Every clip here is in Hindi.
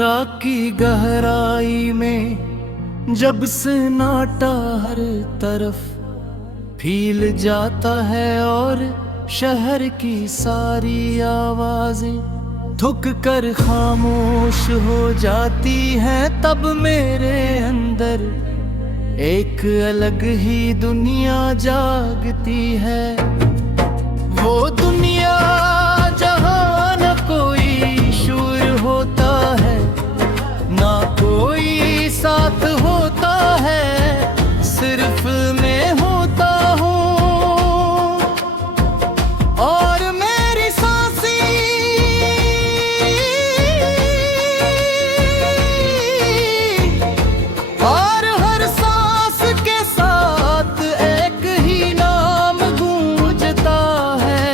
सहरा की गहराई में जब सन्नाटा हर तरफ फील जाता है और शहर की सारी आवाजें थक कर खामोश हो जाती हैं, तब मेरे अंदर एक अलग ही दुनिया जागती है। वो दुनिया जहाँ न कोई शोर होता है, ना कोई साथ होता है, सिर्फ मैं होता हूँ और मेरी सांसें और हर सांस के साथ एक ही नाम गूंजता है।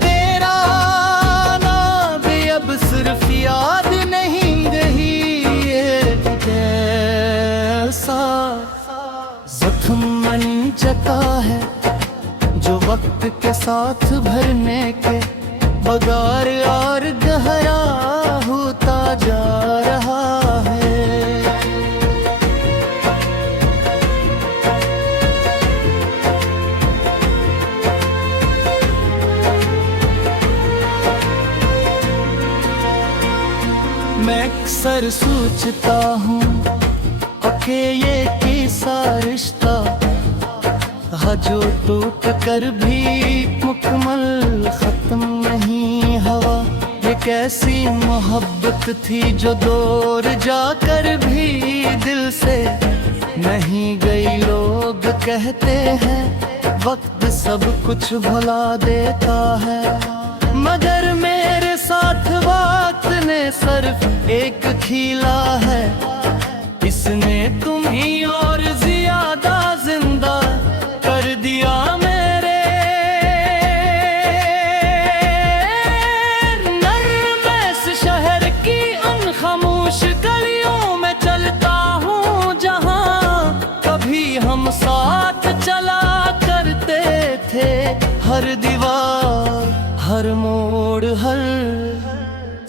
तेरा नाम भी अब सिर्फ याद नहीं रही, कैसा जख्म मन जता है जो वक्त के साथ भरने के बगैर और गहरा होता जा रहा है। मैं अक्सर सोचता हूँ कि ये कैसा रिश्ता जो टूट कर भी मुकम्मल खत्म नहीं हुआ। ये कैसी मोहब्बत थी जो दूर जाकर भी दिल से नहीं गई। लोग कहते हैं वक्त सब कुछ भुला देता है, मगर मेरे साथ वक्त ने सिर्फ एक खिला है। इसने तुम्हें और ज्यादा जिंदा कर दिया। मेरे नर्म शहर की उन खामोश गलियों में चलता हूँ जहाँ कभी हम साथ चला करते थे। हर दीवार, हर मोड़, हर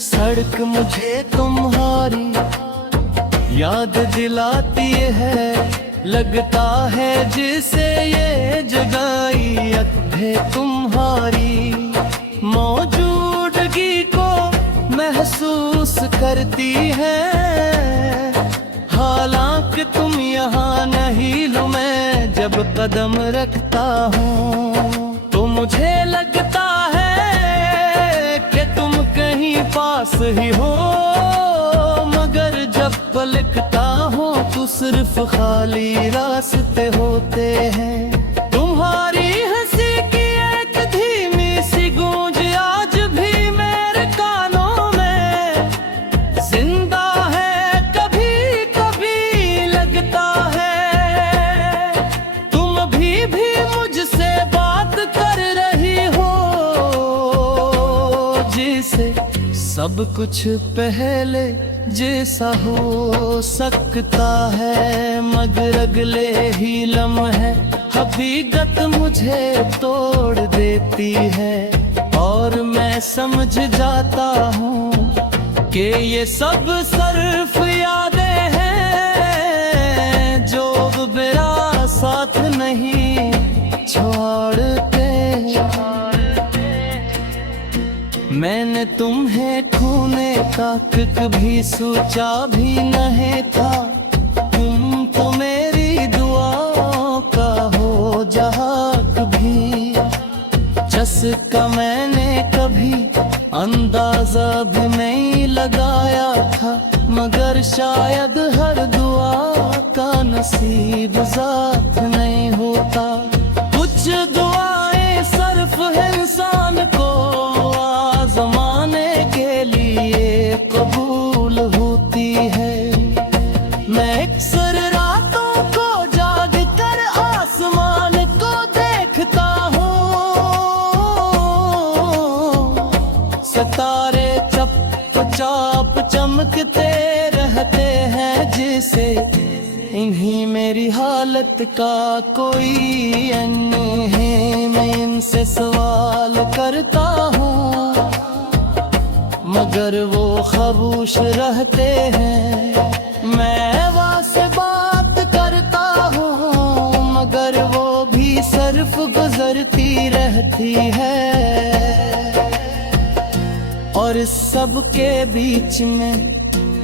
सड़क मुझे तुम्हारी याद दिलाती है। लगता है जिसे ये जगह है तुम्हारी मौजूदगी को महसूस करती है। हालांकि तुम यहाँ नहीं लो, मैं जब कदम रखता हूँ तो मुझे लगता है कि तुम कहीं पास ही हो, मगर जब पलटता हूँ तो सिर्फ खाली रास्ते होते हैं। तुम्हारी हंसी की एक धीमी सी गूंज आज भी मेरे कानों में जिंदा है। कभी कभी लगता है तुम अभी भी मुझसे बात कर रही हो, जिसे सब कुछ पहले जैसा हो सकता है, मगर अगले ही लम्हे हकीकत मुझे तोड़ देती है। और मैं समझ जाता हूँ कि ये सब सिर्फ यादें हैं जो मेरा साथ नहीं छोड़ते। मैंने तुम्हें खोने तक कभी सोचा भी नहीं था। तुम तो मेरी दुआओं का हो जहाँ कभी जिसका मैंने कभी अंदाजा भी नहीं लगाया था, मगर शायद हर दुआ का नसीब साथ नहीं होता। कुछ दुआएं सिर्फ इंसान को आजमाने के लिए कबूल होती है। मैं अक्सर रातों को जाग कर आसमान को देखता हूँ, सितारे चप-चाप चमकते रहते हैं जैसे इन्हीं मेरी हालत का कोई अन्य है। मैं इनसे सवाल करता हूँ मगर वो खामोश रहते हैं। मैं वहाँ से बात करता हूँ मगर वो भी सिर्फ गुजरती रहती है। और इस सब के बीच में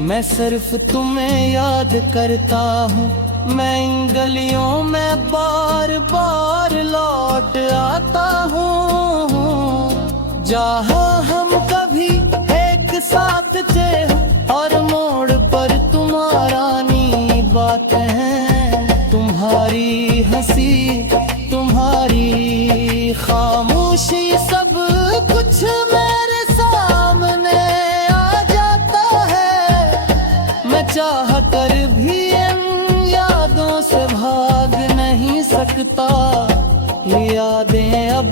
मैं सिर्फ तुम्हें याद करता हूँ। मैं इन गलियों में बार बार लौट आता हूँ जहाँ हम कभी एक साथ थे और मोड़ पर तुम्हारी बातें हैं। तुम्हारी हंसी, तुम्हारी खामोशी, सब कुछ मेरे सामने आ जाता है। मैं चाह कर भी इन यादों से भाग नहीं सकता। ये यादें अब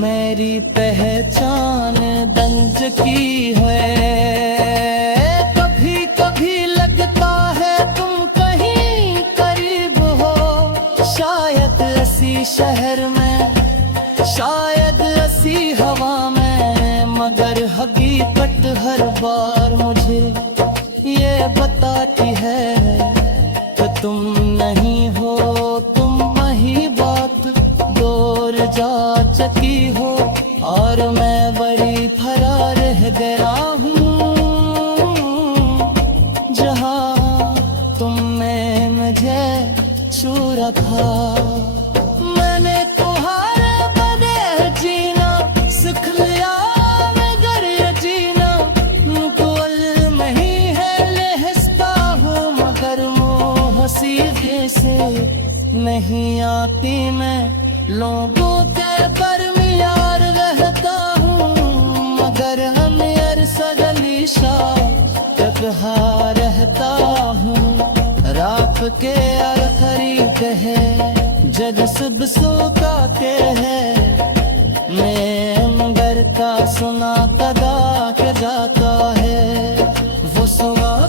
मेरी पहचान दंज की है। कभी कभी लगता है तुम कहीं करीब हो, शायद इसी शहर में, शायद इसी हवा में, मगर हकीकत हर बार मुझे ये बताती है कि तुम नहीं हो। तुम वही बात दूर जा चुकी हो और मैं बड़ी फरार रह गया हूँ जहाँ तुमने मुझे छू रखा। मैंने तुम्हारे बगैर जीना सीख लिया मगर ये जीना मुकम्मल नहीं है। लहस्ता हूँ मगर मोह सीधे से नहीं आती। मैं लोगों के दरमियान रहता हूँ मगर हम अरसा गलीशा कहाँ रहता हूँ। रात के आखिरी है जब सब सुखाते हैं, मैं मगर का सुना कदा के जाता है। वो सुबह